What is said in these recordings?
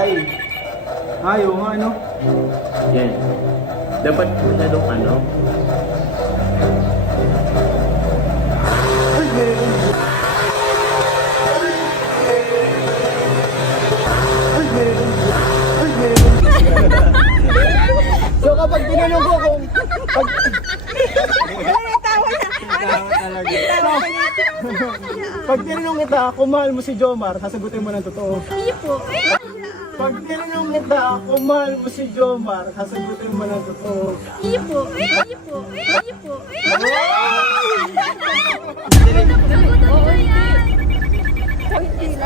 Ay! Ayaw nga, ano? Yan. Dapat masyadong ano? So kapag tinanong ko kung... Pag tinanong kita kung mahal mo si Jomar, sasagutin mo ng totoo. Hindi po. Pag tinanong kita kung mahal mo si Jomar, sasagutin mo ng totoo. Hindi po. Hindi po. Hindi po.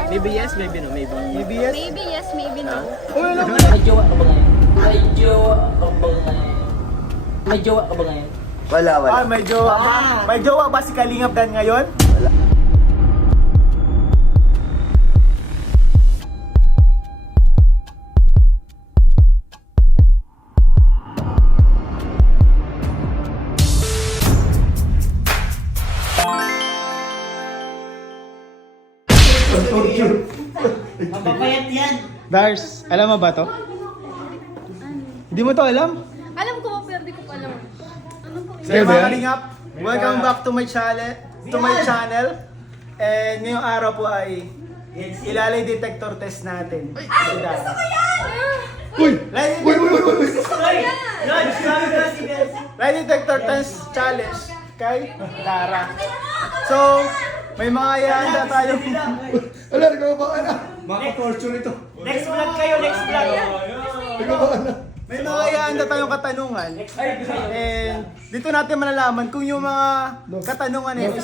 Maybe yes, maybe no, maybe. Maybe yes? Maybe yes, maybe no. Wala lang. May jowa ka ba ngayon? May jowa ka ba ngayon? May jowa ka ba ngayon? Wala, wala. Ah, may jowa. May jowa ba si Kalingap Dan ngayon? Mapapayat yan! Dars, alam mo ba to? Hindi mo to alam? Alam ko pero di ko pa alam. Ano po? Sige mga Kalingap, welcome back to my channel. And ngayong araw po ay ilalay detector test natin. Ay! Gusto ko yan! Lie detector test challenge kay Dara. So, may mga ihanda tayo. Ala, nagkakabakan na. Maka-torture ito. Next vlog kayo, next vlog. Nagkakabakan na. May mga ihanda tayong katanungan. And dito natin malalaman kung yung mga katanungan eh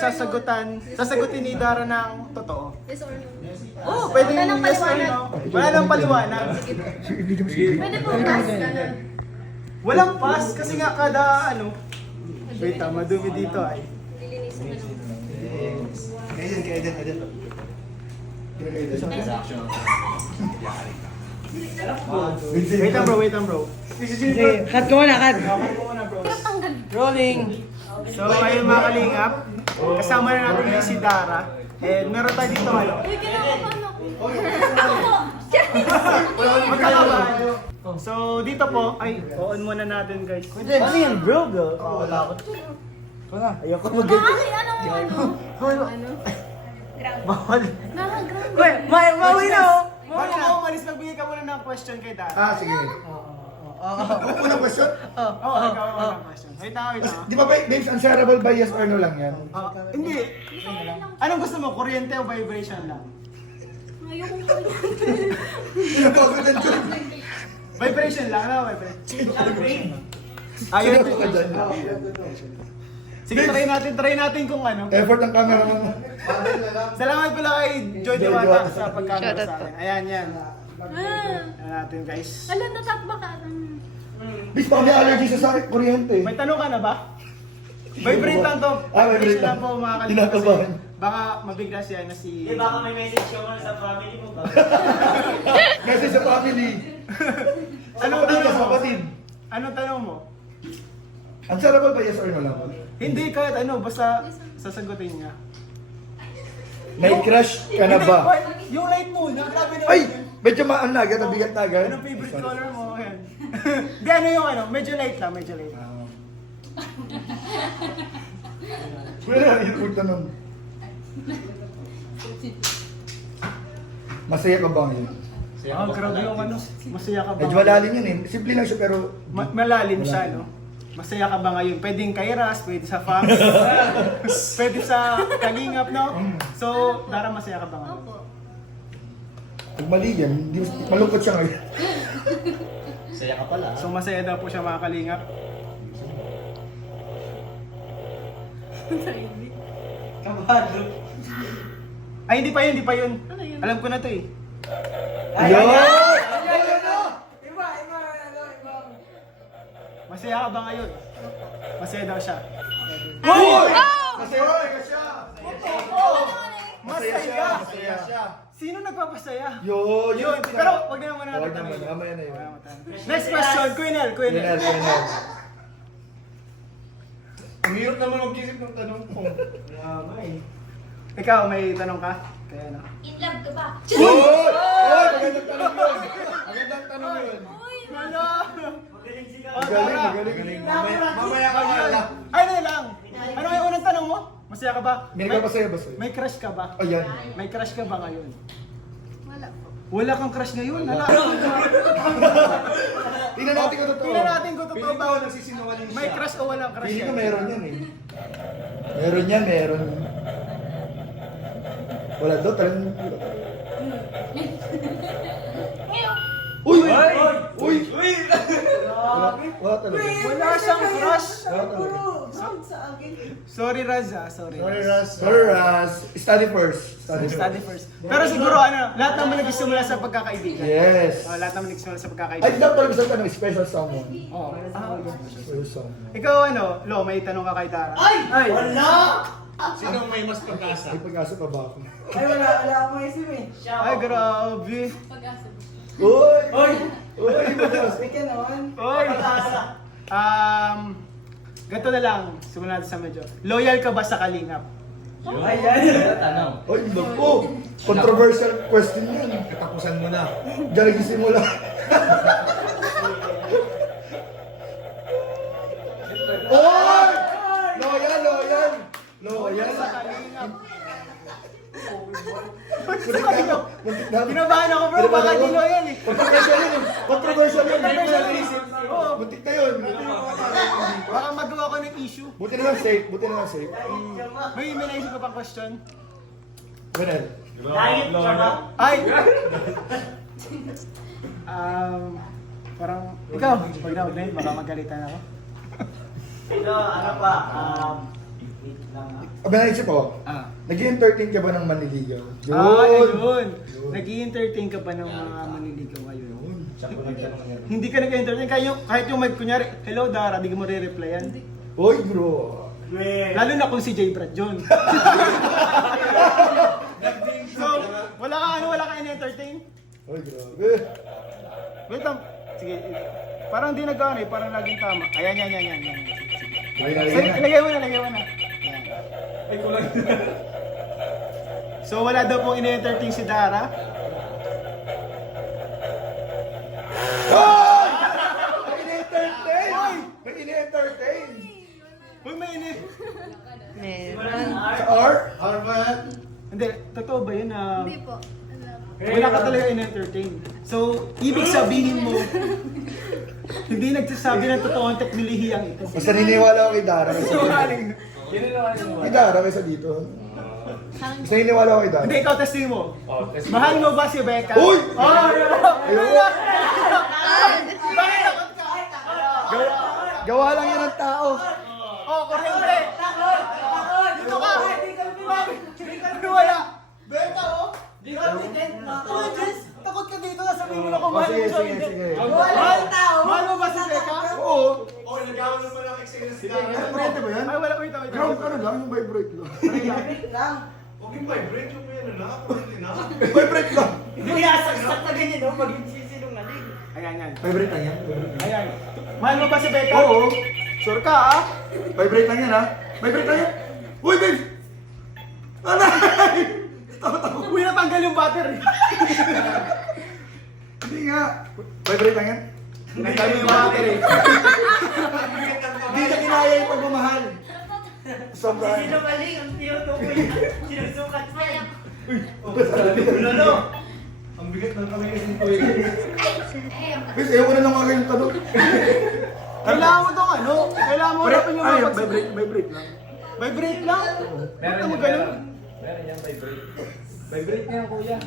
sasagutin ni Dara ng totoo. Yes or no? Oh, pwede Wala yung nang yes or paliwanag. no. Wala nang paliwanag. Pwede po pass. Ganun. Walang pass kasi nga kada ano. Wait, madumi dito ay. Lilinisin mo lang. Wait lang bro. Cut ko muna, cut! Rolling. So ayun mga Kalingap, kasama na natin ngayon si Dara. And meron tayo dito ano. Uy, kinakabahan ako. Magkakabahan. So dito po, ay, on muna natin guys. Ano yan, bro? Wala ako. Ayoko Ay, ano? Bawal. Nakagrang. Mauwi na oh! Bago ka umalis, magbigay ka muna ng question kay Dara. Ah, sige. Unang question? Oo, ikaw muna ng question. Wait na. Di ba Babes, answerable by yes or no lang yan? Hindi. Anong gusto mo? Kuryente o vibration lang? Ayoko ko yan. Pinapagutan ko. Vibration lang, ano? Vibration. Ayun. Sige, try natin kung ano. Effort ng cameraman. Salamat pala kay Joy Diwata sa pagkamera sa akin. Ayan, yan. Ah. Ayan natin guys. Ala, natakba ka. Bis, baka may allergy sa sakit, kuryente. May tanong ka na ba? Vibrate lang to. Ah, vibrate lang lang. po mga Kalingap. Tinatabahan. Baka mabigla siya na si... Baka may message ka muna sa family mo ba? Message sa family. Anong Kapatid tanong ka, sa mo? kapatid. Anong tanong mo? Answerable by yes or no lang? Hindi, kahit ano, basta sasagutin niya. Night crush ka na ba? Hindi, yung light muna, grabe naman. Ay! Medyo maanaga, nabigat na agad. Anong favorite color mo? Ayan. Hindi, ano yung ano, medyo light lang, medyo light. Wala na yung magtanong. Masaya ka ba ngayon? Grabe yung ano, masaya ka ba? Medyo malalim yun eh. Simple lang siya pero... Malalim siya, no? Masaya ka ba ngayon? Pwedeng kay Ras, pwede sa Fox, pwede sa Kalingap, no? So, Dara, masaya ka ba ngayon? Opo. Pag mali yan, malungkot siya ngayon. Saya ka pala. So, masaya daw po siya mga Kalingap. Kabado. Ay, hindi pa yun. Ano yun? Alam ko na to eh. Ayun! Masaya ka ba ngayon? Masaya daw siya. Uy! Masaya ka siya! Masaya! Masaya siya! Sino nagpapasaya? Yun! Pero wag na naman natin Huwag naman, tanongin. mamaya na yun. Next question, Quinel. Winner. Ang hirap naman mag-isip ng tanong ko. Ikaw, may tanong ka? Kaya na. In love ka ba? Oy! Oy! Magandang tanong yun! Magandang tanong yun! Uy, Ano? Magaling, magaling. Mamaya ka wala. Ay, na lang. Ano yung unang tanong mo? Masaya ka ba? May nagpapasaya ba sa'yo? May crush ka ba? Ayan. May crush ka ba ngayon? wala po. Wala kang crush ngayon? Wala. Tingnan natin kung totoo. Tingnan natin kung totoo Feeling ba. ko nagsisinungaling siya. May crush o walang crush Feeling ko yan? meron yan eh. Meron yan, meron. Wala daw, talagang... Uy! Uy! Uy! Wala talaga. Wala siyang crush. Wala talaga. Sorry, Raz, ah. Sorry. Sorry, Raz. Study first. Study first. Pero siguro, ano, lahat naman nagsimula sa pagkakaibigan. Yes. Oh, lahat naman nagsimula sa Ay, pagkakaibigan. dapat pala gusto tanong, special someone. Oo. Special someone. Ikaw, ano, Lo, may tanong ka kay Tara? Ay! Wala! Sinong may mas pag-asa? May pag-asa pa ba ako? Ay, grabe. Pag-asa. Uy! Uy! Uy! Oy! Ganito na lang. Simulan natin sa medyo. Loyal ka ba sa Kalingap? Tanong. Uy, naku! Controversial question yun. Katapusan mo na. Diyan nagsisimula. Oy! Loyal, loyal! Loyal! Sa Kalingap. Muntik na ako. Muntik na ako. Kinabahan ako, bro. Baka di loyal eh. Controversial yun eh. Controversial yun. Controversial yun. Oo. Muntik na yun. Baka magawa ko ng issue. Buti na lang safe. Buti na lang safe. May naisip ka pang question? Ganun. Ay! Parang, ikaw, pag na yun, baka magalitan ako. Abi naisip ko, Ah. nag-entertain ka ba ng manliligaw? Ayun. Nag-i-entertain ka ba ng mga maniligaw ngayon? Hindi ka nag-entertain. Kahit yung kunyari, hello Dara, di ka mo re-replyan. Uy, bro. Lalo na kung si J. Brad John. So, wala ka in-entertain? Uy, grabe. Wait lang. Sige. Parang di nag-ano eh, parang laging tama. Ayan. Ay, Sige, ilagay mo na. Ayan. Ay, kulang. So, wala daw pong in-entertain si Dara. Hoy! May in-entertain! May in-entertain! Uy, may ini. Sa R? Hindi, totoo ba yun na Hindi po. wala ka talaga in-entertain? So, ibig sabihin mo, hindi nagsasabi ng totoong teknolohiyang ito. Mas naniniwala ako kay Dara kaysa dito. Sinungaling. Kay Dara kaysa dito. Mas naniniwala ako kay Dara. Hindi, ikaw testing mo. Mahal mo ba si Becca? Uy! Oh, Ayoko! bakit takot ka? Gawa lang yan ng tao. Oh, kuryente! Dito ka! Ano wala? Becca, oh! Di ka Jess! Takot ka dito na sabihin mo na kung mahal mo siya. Sige, sige. Mahal mo ba si Becca? Oo. Ano, kuryente ba yan? Ay, wala. Wait. Ground ano lang, yung vibrate lang. Vibrate lang. Ayan. Vibrate lang yan. Ayan. Mahal mo ba si Becca? Oo. Sure ka, ah? Vibrate lang yan ha. Vibrate lang yan. Uy, babe! Aray! Uy, natanggal yung battery. Hindi nga. Vibrate lang yan. Natanggal yung battery. Hindi na kinaya yung pagmamahal. Sobra. Ang bigat ng kamay kasi ko eh. Bis, ayoko na lang mga kayong tanong. Kailangan mo itong ano? Kailangan mo harapin yung mga Vibrate lang. Vibrate lang? Ba't mo ganun? Meron yan, vibrate. Vibrate niya, kuya.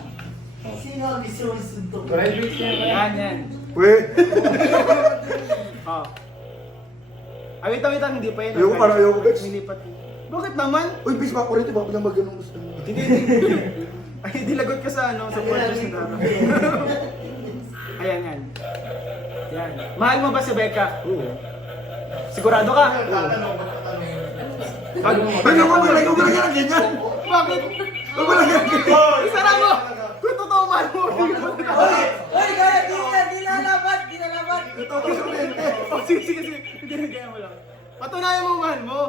Yan. Wait. Oh. Awit-awitan, hindi pa yun. Ayoko, parang ayoko, Bex. Nilipat. Bakit naman? Uy, bis, baka kurente, baka lang mag-ganong gusto mo. Hindi. Ay, dilagot ka sa ano, sa portals ni Tata. Ayan. Yan. Mahal mo ba si Becca? Oo. Sigurado ka? Ay, huwag mo lang yan, ganyan. Bakit? Huwag mo lang yan, ganyan. Isara mo! Kung totoo mahal mo, Ito ako sa kurente. Oh, sige. Hindi na gaya mo lang. Patunayan mo mahal mo.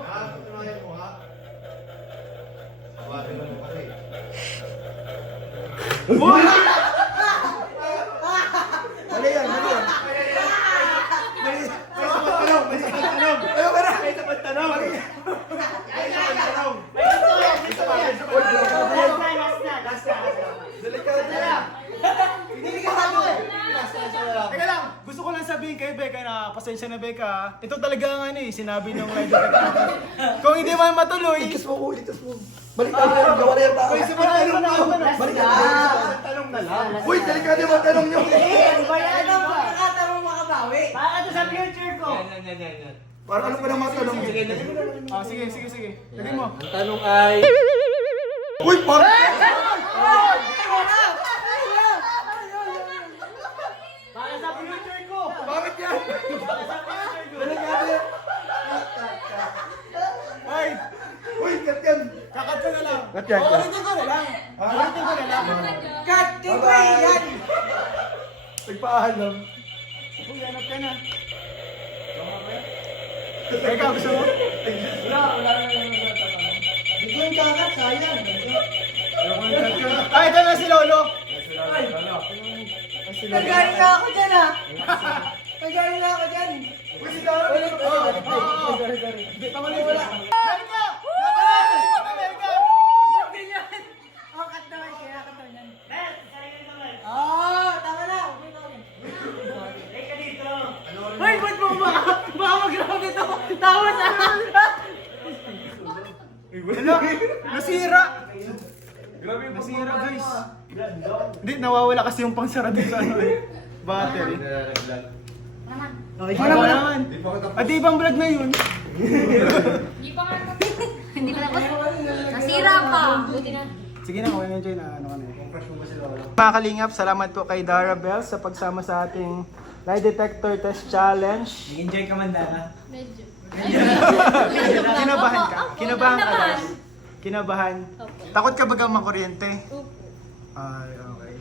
Mali yan, mali yan. May isa pang tanong, may isa pang tanong. Ayaw ka na. May isa pang tanong. May isa pang tanong. Delikado yan. Hindi ka sabi eh. Teka lang, gusto ko lang sabihin kay Becca na pasensya na Becca. Ito talaga ang ano eh, sinabi ng lie detector. Kung hindi man matuloy, Ikas mo ko, ikas mo. Balik tayo na yun, gawa na yung tao. May isa pang tanong na. Balik May tayo. isa pang tanong na lang. Uy, delikado yung mga tanong nyo. ano ba? Makakatanong makabawi. Para to sa future ko. Parang ano pa ng mga tanong nyo? Sige, sige, sige. Lagay mo. Ang tanong ay... Uy, parang... Para sa future ko. Bakit yan? Delikado yan. Ay, Uy, kat yan. kakat ko na lang. Kat yan, kat. Ulitin ko na lang. Ulitin ko na lang. Cutting ko yan. Nagpaalam. Uy, hanap ka na. Ikaw, gusto mo? Hindi ko yung kakat, sayang. Ito na si Lolo. Nagaling na ako dyan ah. Nagaling na ako dyan. Uy, si Dara. Hindi pa mali wala. Amerika! Amerika! Oh, cut naman siya. Cut naman. Ah, tama na. Hoy, ba't mo ba? Baka mag-round ito. Tawa sa Ano? Nasira! Nasira guys. Hindi, nawawala kasi yung pangsara dun sa ano eh. Battery. Naman. Wala naman. At ibang vlog na yun. Hindi pa nga Hindi pa tapos. Nasira pa. Buti na. Sige na, okay enjoy na ano ka na. Mga kalingap, salamat po kay Dara Bell sa pagsama sa ating lie detector test challenge. Nag-enjoy ka man, Dana. Medyo. Kinabahan ka? Kinabahan ka Kinabahan. guys? Kinabahan? Opo. Takot ka bagang makuryente? Opo. Ay, okay.